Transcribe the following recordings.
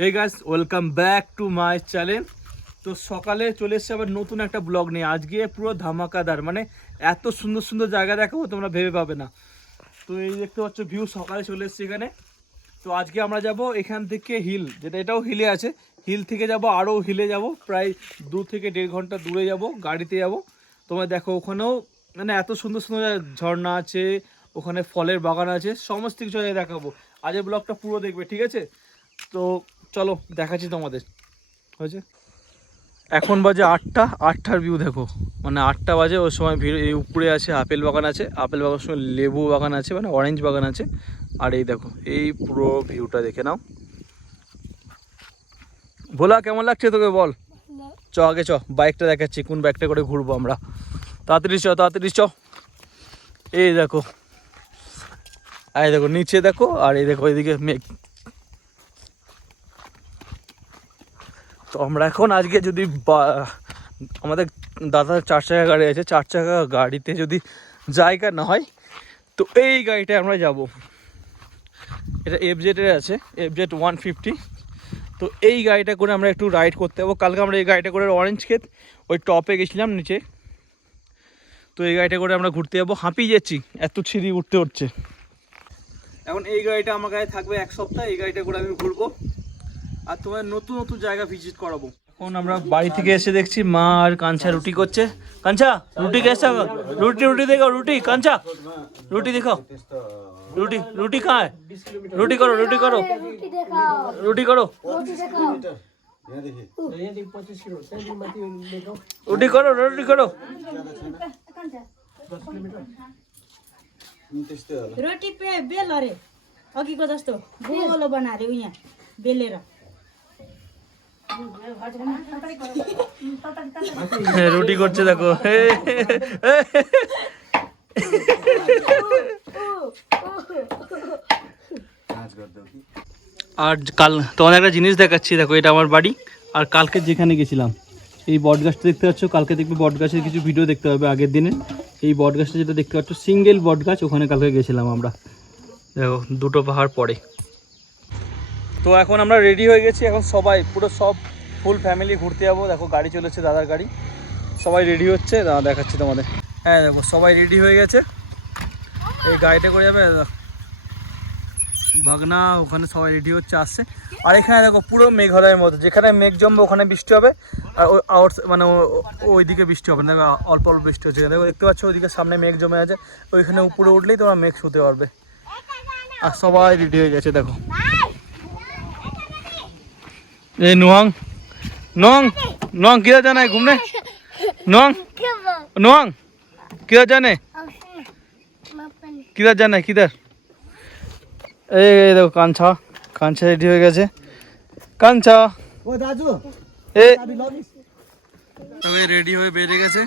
Hey guys welcome back to my channel তো সকালে চলে এসেছে আবার নতুন একটা ব্লগ নিয়ে। আজকে পুরো ধামাকাদার মানে এত সুন্দর সুন্দর জায়গা দেখাবো, তোমরা ভেবে পাবে না। তো এই দেখতে পাচ্ছ ভিউ সকালে চলে এসেছে এখানে। তো আজকে আমরা যাব এখান থেকে হিল যেটা এটাও হিলে আছে। হিল থেকে যাব আরও হিলে যাব। প্রায় দু থেকে দেড় ঘণ্টা দূরে যাব, গাড়িতে যাব। তোমরা দেখো, ওখানেও মানে এত সুন্দর সুন্দর ঝর্ণা আছে, ওখানে ফলের বাগান আছে, সমস্ত কিছু দেখাবো। আজের ব্লগটা পুরো দেখবে, ঠিক আছে? তো চলো, দেখাচ্ছি তোমাদের। হয়েছে? এখন বাজে আটটা, আটটার ভিউ দেখো। মানে আটটা বাজে, ওই সময় ভিড়, এই উপরে আছে আপেল বাগান আছে। আপেল বাগানের সময় লেবু বাগান আছে মানে অরেঞ্জ বাগান আছে। আর এই দেখো, এই পুরো ভিউটা দেখে নাও। ভোলা, কেমন লাগছে তোকে বল? চ, আগে চ বাইকটা দেখাচ্ছি, কোন বাইকটা করে ঘুরবো আমরা। তাড়াতাড়ি চ তাড়াতাড়ি চ। এই দেখো এই দেখো, নিচে দেখো, আর এই দেখো এইদিকে মেঘ তো আমরা এখন আজকে যদি আমাদের দাদার চার চাকা গাড়ি আছে, চার চাকা গাড়িতে যদি জায়গা না হয়, তো এই গাড়িটায় আমরা যাব। এটা এফজেটের আছে এফজেড ওয়ান ফিফটি তো এই গাড়িটা করে আমরা একটু রাইড করতে যাব। কালকে আমরা এই গাড়িটা করে অরেঞ্জ ক্ষেত, ওই টপে গেছিলাম নিচে। তো এই গাড়িটা করে আমরা ঘুরতে যাব। হাঁপিয়ে যাচ্ছি, এত সিঁড়ি উঠতে হচ্ছে এখন এই গাড়িটা আমার গাড়ি থাকবে এক সপ্তাহ, এই গাড়িটা করে আমি ঘুরবো। আর তোমার নতুন নতুন জায়গা ভিজিট করাবো এখন আমরা বাড়ি থেকে এসে দেখছি মা আর কাঞ্চা রুটি করছে কাঞ্চা রুটি कैसा রুটি রুটি দেখো রুটি কাঞ্চা রুটি দেখো রুটি রুটি कहाँ है রুটি করো রুটি করো रोटी देखाओ রুটি করো रोटी देखाओ রুটি করো রুটি করো रोटी पे बेल अरे अघिको जस्तो गोलो बनाएर यहाँ बेलेर হ্যাঁ, রুটি করছে, দেখো। আর কাল তোমার একটা জিনিস দেখাচ্ছি, দেখো, এটা আমার বাড়ি। আর কালকে যেখানে গেছিলাম, এই বট গাছটা দেখতে পাচ্ছ? কালকে দেখবে বট গাছের কিছু ভিডিও দেখতে হবে আগের দিনে। এই বট গাছটা যেটা দেখতে পাচ্ছ সিঙ্গেল বট গাছ ওখানে কালকে গেছিলাম আমরা। দেখো, দুটো পাহাড় পরে তো এখন আমরা রেডি হয়ে গেছি, এখন সবাই, পুরো সব ফুল ফ্যামিলি ঘুরতে যাব। দেখো গাড়ি চলেছে, দাদার গাড়ি। সবাই রেডি হচ্ছে? দাদা দেখাচ্ছি তোমাদের। হ্যাঁ দেখো, সবাই রেডি হয়ে গেছে। এই গাড়িটা করে যাবে ভাগনা, ওখানে সবাই রেডি হচ্ছে, আসছে। আর এখানে দেখো, পুরো মেঘালয়ের মতো যেখানে মেঘ জমবে, ওখানে বৃষ্টি হবে। আর আউট মানে ওইদিকে বৃষ্টি হবে না। দেখো, অল্প অল্প বৃষ্টি হচ্ছে। দেখো, দেখতে পাচ্ছ, ওইদিকে সামনে মেঘ জমে আছে। ওইখানে উপরে উঠলেই তোমরা মেঘ শুতে পারবে। আর সবাই রেডি হয়ে গেছে, দেখো। ए नुआंग नुआंग नुआंग किधर जाना है घूमने नुआंग नुआंग किधर जाने किधर जाना है किधर এই এই দেখো কাঞ্ছা কাঞ্চা রেডি হয়ে গেছে কাঞ্চা ও দাদু এ আমি লবিস সবাই রেডি হয়ে বেরিয়ে গেছে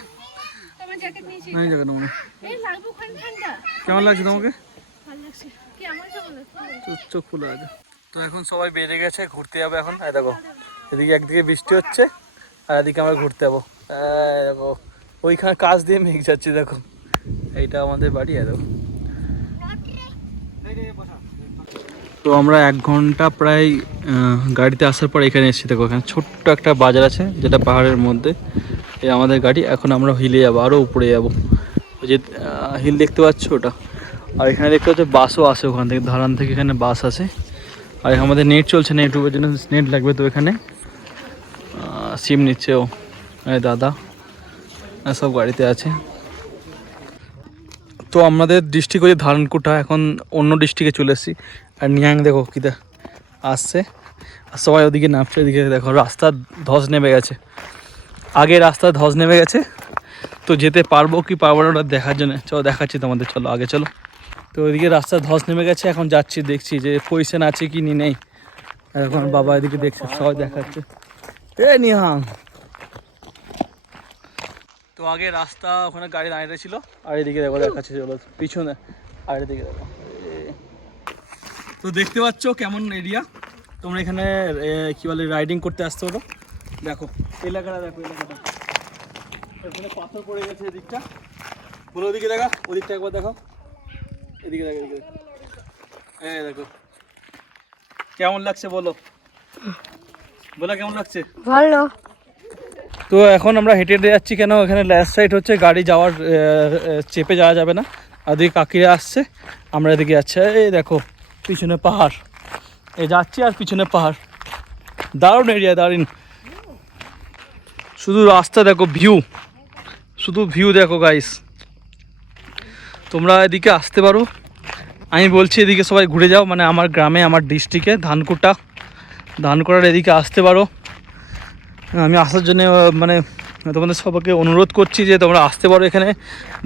এই দেখো তোমরা কেমন লাগছে তোমাকে চোখ- চোখ ফুলে আছে তো এখন সবাই বেড়ে গেছে, ঘুরতে যাব এখন। এই দেখো, এদিকে একদিকে বৃষ্টি হচ্ছে, আর এদিকে আমরা ঘুরতে যাব। দেখো, ওইখানে কাজ দিয়ে মেঘ যাচ্ছে, দেখো। এইটা আমাদের বাড়ি, এই দেখো। তো আমরা এক ঘণ্টা প্রায় গাড়িতে আসার পর এখানে এসেছি। দেখো, এখানে ছোট্ট একটা বাজার আছে, যেটা পাহাড়ের মধ্যে। এই আমাদের গাড়ি, এখন আমরা হিলে যাব আরও উপরে যাব। ওই যে হিল দেখতে পাচ্ছ ওটা? আর এখানে দেখতে পাচ্ছ বাসও আসে ওখান থেকে, ধারান থেকে এখানে বাস আসে আর আমাদের নেট চলছে না, ইউটিউবের জন্য নেট লাগবে তো এখানে। সিম নিচ্ছে ও দাদা সব গাড়িতে আছে। তো আমাদের ডিস্ট্রিক্ট হচ্ছে ধারণকুটা এখন অন্য ডিস্ট্রিক্টে চলে এসেছি। আর নিয়াং দেখো কিদা আসছে। আর সবাই ওদিকে নামছে ওদিকে দেখো রাস্তার ধস নেমে গেছে। আগে রাস্তার ধস নেমে গেছে, তো যেতে পারব কি পারব না দেখার জন্য। চলো দেখাচ্ছি তোমাদের, চলো আগে চলো। তো ওইদিকে রাস্তার ধস নেমে গেছে, এখন যাচ্ছি, দেখছি যে পজিশন আছে কি নি, নেই। এখন বাবা এদিকে দেখছে, সবাই দেখাচ্ছে। এ নিহাং তো আগে রাস্তা ওখানে গাড়ি দাঁড়িয়ে ছিল, আর এদিকে দেখো, দেখাচ্ছে চলো পিছনে, আর এদিকে দেখো। তো দেখতে পাচ্ছ কেমন এরিয়া তোমরা এখানে কি বলে রাইডিং করতে আসতে হলো দেখো, এলাকাটা দেখো, এলাকাটা। এখানে পাথর পড়ে গেছে এদিকটা। বলো ওদিকে দেখা, ওদিকটা একবার দেখো এদিকে দেখো এদিকে এই দেখো। কেমন লাগছে বলো? বলা কেমন লাগছে? ভালো। তো এখন আমরা হেঁটে হেঁটে যাচ্ছি কেন? এখানে ল্যাস্ট সাইড হচ্ছে গাড়ি যাওয়ার চেপে যাওয়া যাবে না। আর কাকিরা আসছে। আমরা এদিকে যাচ্ছি। এই দেখো পিছনে পাহাড়। এই যাচ্ছি আর পিছনে পাহাড়। দারুণ এরিয়া দারুণ। শুধু রাস্তা দেখো ভিউ শুধু ভিউ দেখো গাইস তোমরা এদিকে আসতে পারো। আমি বলছি এদিকে সবাই ঘুরে যাও মানে আমার গ্রামে, আমার ডিস্ট্রিক্টে ধানকুটা। ধানকুটার এদিকে আসতে পারো। আমি আসার জন্য মানে তোমাদের সবাইকে অনুরোধ করছি যে তোমরা আসতে পারো এখানে।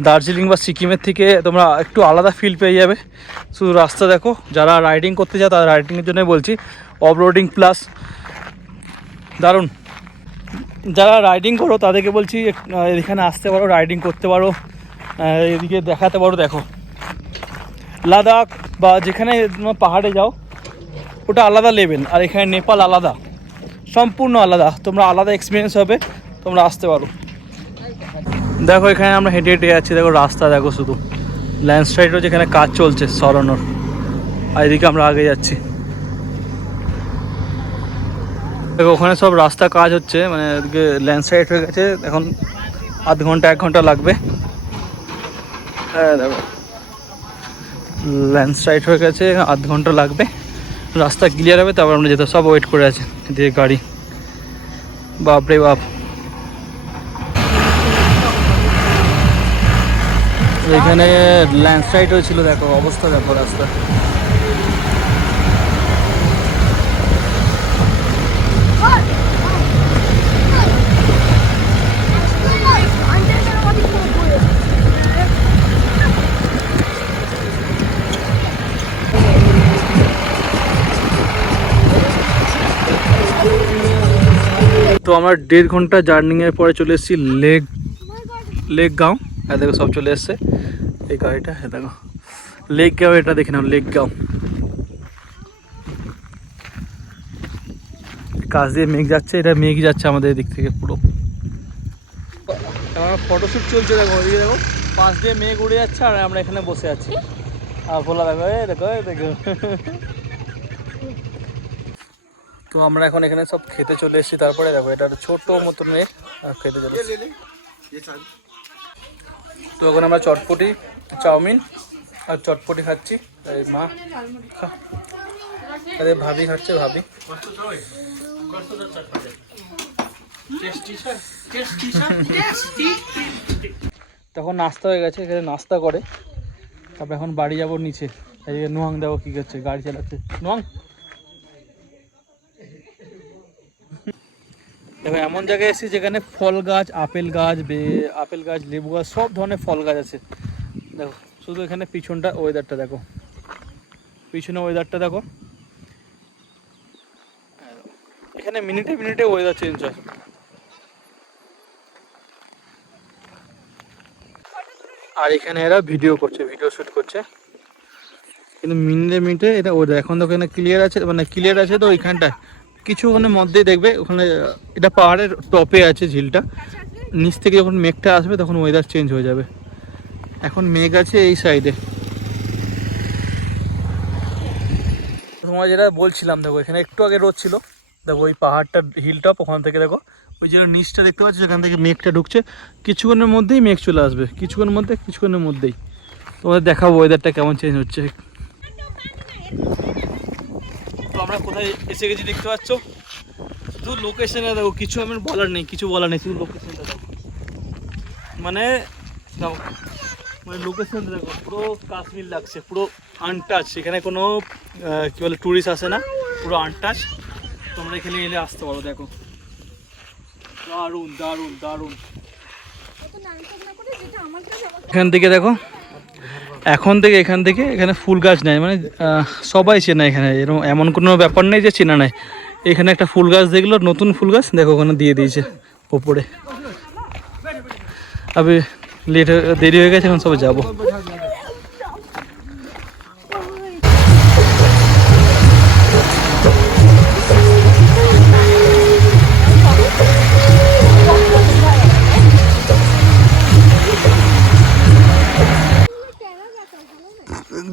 দার্জিলিং বা সিকিমের থেকে তোমরা একটু আলাদা ফিল পেয়ে যাবে। শুধু রাস্তা দেখো, যারা রাইডিং করতে চাও তারা রাইডিংয়ের জন্যই বলছি। অফরোডিং প্লাস দারুণ। যারা রাইডিং করো তাদেরকে বলছি এখানে আসতে পারো রাইডিং করতে পারো। এদিকে দেখাতে পারো, দেখো। লাদাখ বা যেখানে তোমরা পাহাড়ে যাও, ওটা আলাদা লেভেল আর এখানে নেপাল আলাদা। সম্পূর্ণ আলাদা। তোমরা আলাদা এক্সপিরিয়েন্স হবে, তোমরা আসতে পারো। দেখো, এখানে আমরা হেঁটে হেঁটে যাচ্ছি। দেখো, রাস্তা, দেখো শুধু। ল্যান্ডস্লাইডও যেখানে কাজ চলছে, সরানোর। আর এদিকে আমরা আগে যাচ্ছি। দেখো, ওখানে সব রাস্তা কাজ হচ্ছে মানে ল্যান্ডস্লাইড হয়ে গেছে। এখন আধ ঘণ্টা, এক ঘণ্টা লাগবে। হ্যাঁ দেখো। ল্যান্ডস্লাইড হয়ে গেছে আধ ঘণ্টা লাগবে। রাস্তা ক্লিয়ার হবে, তারপর আমরা যেতে সব ওয়েট করে আছে, দিয়ে গাড়ি। বাপ রে বাপ। এখানে ল্যান্ডস্লাইড হয়েছিল, দেখো, অবস্থা দেখো রাস্তা। তো আমার দেড় ঘণ্টা জার্নিংয়ের পরে চলে এসেছি লেক লেক গাঁও হ্যাঁ দেখো, সব চলে এসছে। এই গাড়িটা হ্যাঁ দেখো। লেক গাঁও এটা দেখে নাও লেক গাঁও কাজ দিয়ে মেঘ যাচ্ছে, এটা মেঘ যাচ্ছে আমাদের এদিক থেকে পুরো। ফটোশ্যুট চলছে, দেখো ওইদিকে দেখো, পাশ দিয়ে মেঘ উড়ে যাচ্ছে আর আমরা এখানে বসে আছি। আর বলা দেখো দেখো দেখো। তো আমরা এখন এখানে সব খেতে চলে এসেছি। তারপরে দেখো, এটা ছোট মতন খেতে চলে তো এখন আমরা চটপটি, চাউমিন আর চটপটি খাচ্ছি। এই মা আরে ভাবি খাচ্ছে, ভাবি। তখন নাস্তা হয়ে গেছে, এখানে নাস্তা করে। তারপর এখন বাড়ি যাব নিচে। এদিকে নোয়াং দেখো কী করছে, গাড়ি চালাচ্ছে। নোয়াং? দেখো, এমন জায়গায় এসেছি যেখানে ফল গাছ, আপেল গাছ, বে, আপেল গাছ, লেবু গাছ, সব ধরনের ফল গাছ আছে। দেখো, শুধু এখানে পিছনটা ওয়েদারটা দেখো। পিছনে ওয়েদারটা দেখো। এখানে মিনিটে মিনিটে ওয়েদার চেঞ্জ হয়। আর এখানে এরা ভিডিও করছে ভিডিও শুট করছে। কিন্তু মিনিটে মিনিটে এটা ওদের এখন তো এখানে ক্লিয়ার আছে মানে ক্লিয়ার আছে তো ওইখানটায়। কিছুক্ষণের মধ্যেই দেখবে ওখানে, এটা পাহাড়ের টপে আছে ঝিলটা। নিচ থেকে যখন মেঘটা আসবে তখন ওয়েদার চেঞ্জ হয়ে যাবে। এখন মেঘ আছে এই সাইডে তোমার যেটা বলছিলাম, দেখো, এখানে একটু আগে রোদ ছিল। দেখো, ওই পাহাড়টা হিল টপ ওখান থেকে দেখো, ওই যে নিচটা দেখতে পাচ্ছ, সেখান থেকে মেঘটা ঢুকছে। কিছুক্ষণের মধ্যেই মেঘ চলে আসবে। কিছুক্ষণের মধ্যে, কিছুক্ষণের মধ্যেই। তোমাদের দেখাবো ওয়েদারটা কেমন চেঞ্জ হচ্ছে। আমরা কোথায় এসে গেছি দেখতে পাচ্ছ? শুধু লোকেশনে দেখো কিছু আমার বলার নেই কিছু বলার নেই শুধু লোকেশনটা দেখো। মানে দেখো মানে লোকেশনটা দেখো পুরো কাশ্মীর লাগছে পুরো আনটাচ এখানে কোনো কি বলে ট্যুরিস্ট আসে না পুরো আনটাচ তোমরা এখানে এলে আসতে পারো দেখো। দারুণ দারুণ দারুণ। এখান থেকে দেখো। এখন থেকে এখান থেকে এখানে ফুল গাছ নেয়। মানে সবাই চেনা এখানে। এরকম এমন কোনো ব্যাপার নেই যে চেনা নেয় এখানে একটা ফুল গাছ দেখল, নতুন ফুল গাছ। দেখো, ওখানে দিয়ে দিয়েছে ওপরে। আবে, লেট দেরি হয়ে গেছে, এখন সবাই যাব।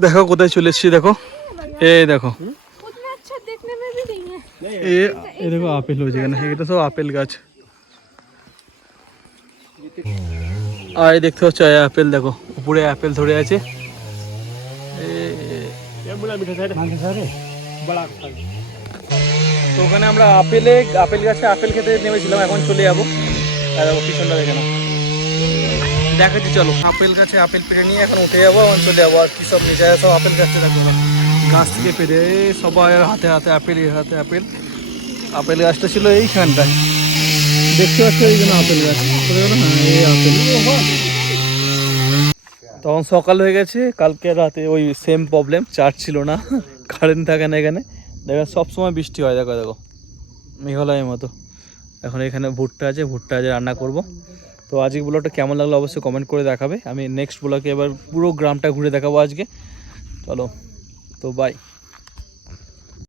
দেখো কোথায় চলে এসছি, দেখো। এই দেখো। এ দেখো আপেল হয়েছে কেন এটা সব আপেল গাছ। আর দেখতে পাচ্ছ আপেল দেখো, উপরে আপেল ধরে আছে। তো ওখানে আমরা আপেলে, আপেল গাছে আপেল খেতে নেমেছিলাম, এখন চলে যাব। পিছনটা দেখে না দেখাচ্ছি, চলো। আপেল গাছে আপেল পেরে নিয়ে এখন উঠে যাব, এখন চলে যাব। আর কি সব নিচে সব আপেল গাছটা না। গাছ থেকে পেরে সবাই হাতে হাতে আপেল, এর হাতে আপেল। আপেল গাছটা ছিল এইখানটায়। দেখতে পাচ্ছ এইখানে আপেল গাছ? এই আপেল। তখন সকাল হয়ে গেছে, কালকে রাতে ওই সেম প্রবলেম চার্জ ছিল না। কারেন্ট থাকে না এখানে। দেখো, সব সময় বৃষ্টি হয়, দেখো দেখো। মেঘালয়ের মতো। এখন এখানে ভুট্টা আছে ভুট্টা আছে রান্না করব। তো আজকে ব্লগটা কেমন লাগল অবশ্যই কমেন্ট করে দেখাবে। আমি নেক্সট ব্লগে এবার পুরো গ্রামটা ঘুরে দেখাবো আজকে। চলো, তো বাই